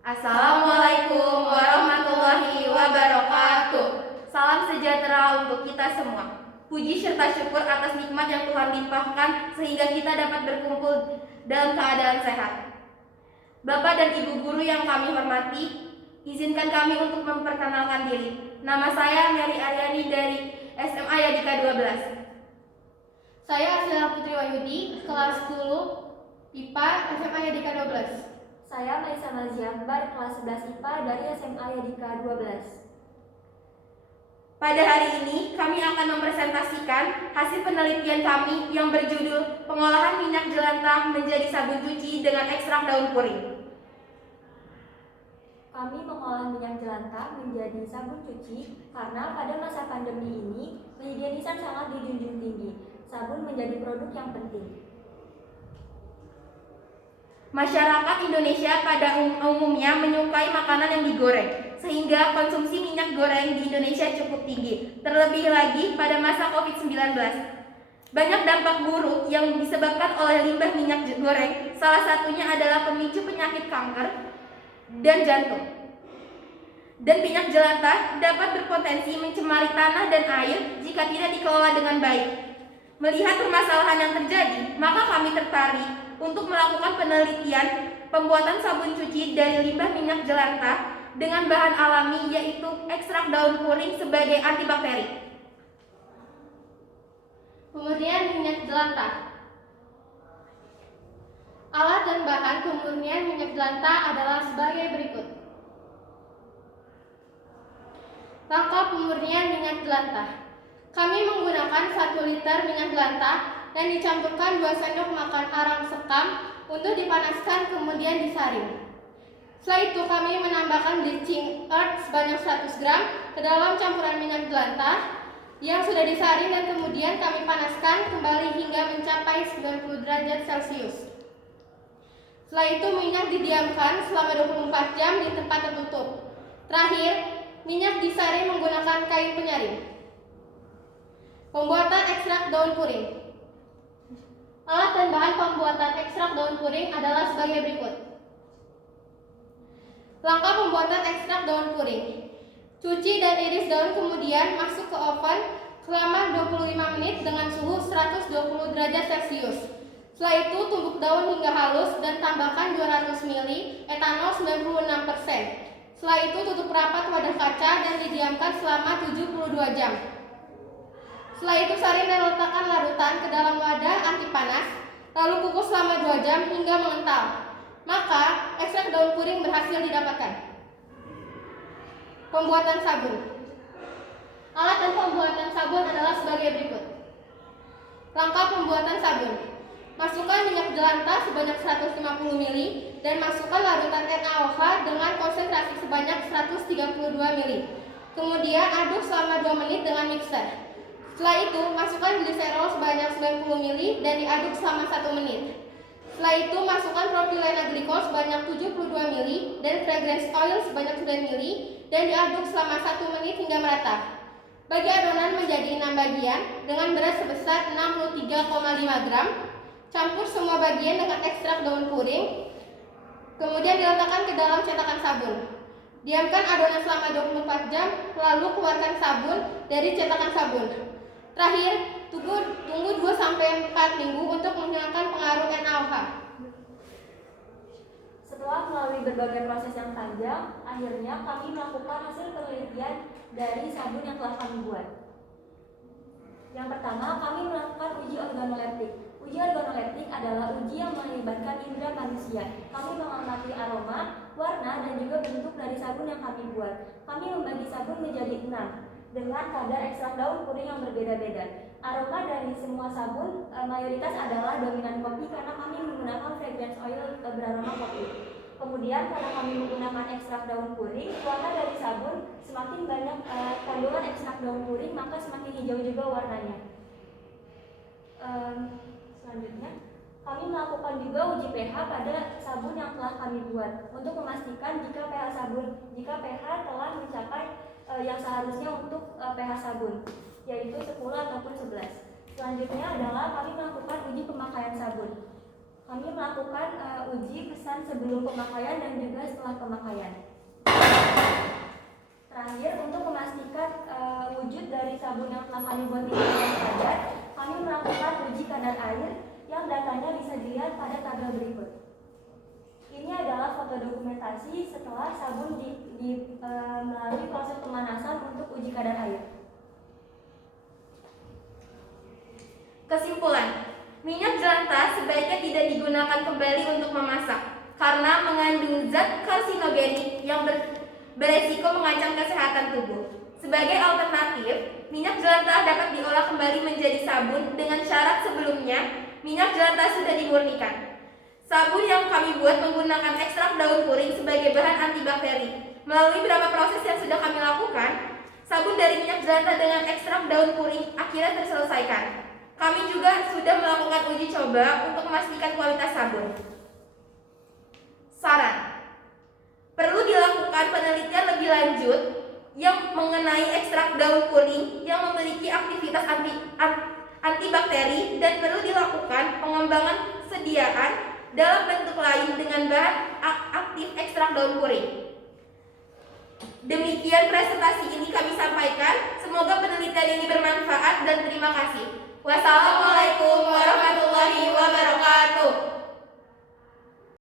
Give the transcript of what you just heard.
Assalamualaikum warahmatullahi wabarakatuh. Salam sejahtera untuk kita semua. Puji serta syukur atas nikmat yang Tuhan limpahkan sehingga kita dapat berkumpul dalam keadaan sehat. Bapak dan Ibu guru yang kami hormati, izinkan kami untuk memperkenalkan diri. Nama saya Mary Aryani dari SMA Yadika 12. Saya Asila Putri Wahyudi, kelas 10 IPA SMA Yadika 12. Saya Maisa Nazia Akbar, kelas 11 IPA dari SMA Yadika 12. Pada hari ini, kami akan mempresentasikan hasil penelitian kami yang berjudul Pengolahan minyak jelantah menjadi sabun cuci dengan ekstrak daun puring. Kami mengolah minyak jelantah menjadi sabun cuci karena pada masa pandemi ini kehigienisan sangat dijunjung tinggi. Sabun menjadi produk yang penting. Masyarakat Indonesia pada umumnya menyukai makanan yang digoreng, sehingga konsumsi minyak goreng di Indonesia cukup tinggi, terlebih lagi pada masa COVID-19. Banyak dampak buruk yang disebabkan oleh limbah minyak goreng, salah satunya adalah pemicu penyakit kanker dan jantung. Dan minyak jelantah dapat berpotensi mencemari tanah dan air jika tidak dikelola dengan baik. Melihat permasalahan yang terjadi, maka kami tertarik untuk melakukan penelitian pembuatan sabun cuci dari limbah minyak jelantah dengan bahan alami yaitu ekstrak daun puring sebagai antibakteri. Pemurnian minyak jelantah. Alat dan bahan pemurnian minyak jelantah adalah sebagai berikut. Langkah pemurnian minyak jelantah. Kami menggunakan 1 liter minyak jelantah dan dicampurkan 2 sendok makan arang sekam untuk dipanaskan kemudian disaring. Setelah itu kami menambahkan bleaching earth sebanyak 100 gram ke dalam campuran minyak jelantah yang sudah disaring dan kemudian kami panaskan kembali hingga mencapai 90 derajat Celcius. Setelah itu minyak didiamkan selama 24 jam di tempat tertutup. Terakhir, minyak disaring menggunakan kain penyaring. Pembuatan ekstrak daun puring. Alat dan bahan pembuatan ekstrak daun puring adalah sebagai berikut. Langkah pembuatan ekstrak daun puring. Cuci dan iris daun kemudian masuk ke oven selama 25 menit dengan suhu 120 derajat Celcius. Setelah itu tumbuk daun hingga halus dan tambahkan 200 ml etanol 96%. Setelah itu tutup rapat wadah kaca dan didiamkan selama 72 jam. Setelah itu saring dan letakkan larutan ke dalam wadah anti panas, lalu kukus selama 2 jam hingga mengental. Maka ekstrak daun puring berhasil didapatkan. Pembuatan sabun. Alat dan pembuatan sabun adalah sebagai berikut. Langkah pembuatan sabun. Masukkan minyak jelantah sebanyak 150 ml dan masukkan larutan NaOH dengan konsentrasi sebanyak 132 ml. Kemudian aduk selama 2 menit dengan mixer. Setelah itu, masukkan gliserol sebanyak 90 ml dan diaduk selama 1 menit. Setelah itu, masukkan propylene glikol sebanyak 72 ml dan fragrance oil sebanyak 9 ml dan diaduk selama 1 menit hingga merata. Bagi adonan menjadi 6 bagian dengan berat sebesar 63,5 gram. Campur semua bagian dengan ekstrak daun puring. Kemudian diletakkan ke dalam cetakan sabun. Diamkan adonan selama 24 jam, lalu keluarkan sabun dari cetakan sabun. Terakhir, tunggu 2-4 minggu untuk menghilangkan pengaruh NaOH. Setelah melalui berbagai proses yang panjang, akhirnya kami melakukan hasil penelitian dari sabun yang telah kami buat. Yang pertama, kami melakukan uji organoleptik. Uji organoleptik adalah uji yang melibatkan indera manusia. Kami mengamati aroma, warna, dan juga bentuk dari sabun yang kami buat. Kami membagi sabun menjadi 6 dengan kadar ekstrak daun puring yang berbeda-beda. Aroma dari semua sabun mayoritas adalah dominan kopi karena kami menggunakan fragrance oil beraroma kopi. Kemudian karena kami menggunakan ekstrak daun puring, warna dari sabun semakin banyak kandungan ekstrak daun puring maka semakin hijau juga warnanya. Selanjutnya, kami melakukan juga uji pH pada sabun yang telah kami buat untuk memastikan jika pH telah mencapai yang seharusnya untuk pH sabun, yaitu 10 ataupun 11. Selanjutnya adalah kami melakukan uji pemakaian sabun. kami melakukan uji kesan sebelum pemakaian dan juga setelah pemakaian. Terakhir, untuk memastikan wujud dari sabun yang telah kami buat dengan kadar, kami melakukan uji kadar air yang datanya bisa dilihat pada tabel berikut. Ini adalah foto dokumentasi setelah sabun melalui proses pemanasan untuk uji kadar air. Kesimpulan, minyak jelantah sebaiknya tidak digunakan kembali untuk memasak karena mengandung zat karsinogenik yang beresiko mengancam kesehatan tubuh. Sebagai alternatif, minyak jelantah dapat diolah kembali menjadi sabun dengan syarat sebelumnya minyak jelantah sudah dimurnikan. Sabun yang kami buat menggunakan ekstrak daun puring sebagai bahan antibakteri. Melalui beberapa proses yang sudah kami lakukan, sabun dari minyak jelantah dengan ekstrak daun puring akhirnya terselesaikan. Kami juga sudah melakukan uji coba untuk memastikan kualitas sabun. Saran: perlu dilakukan penelitian lebih lanjut yang mengenai ekstrak daun kuning yang memiliki aktivitas antibakteri dan perlu dilakukan pengembangan sediaan dalam bentuk lain dengan bahan aktif ekstrak daun kuning. Demikian presentasi ini kami sampaikan. Semoga penelitian ini bermanfaat dan terima kasih. Wassalamualaikum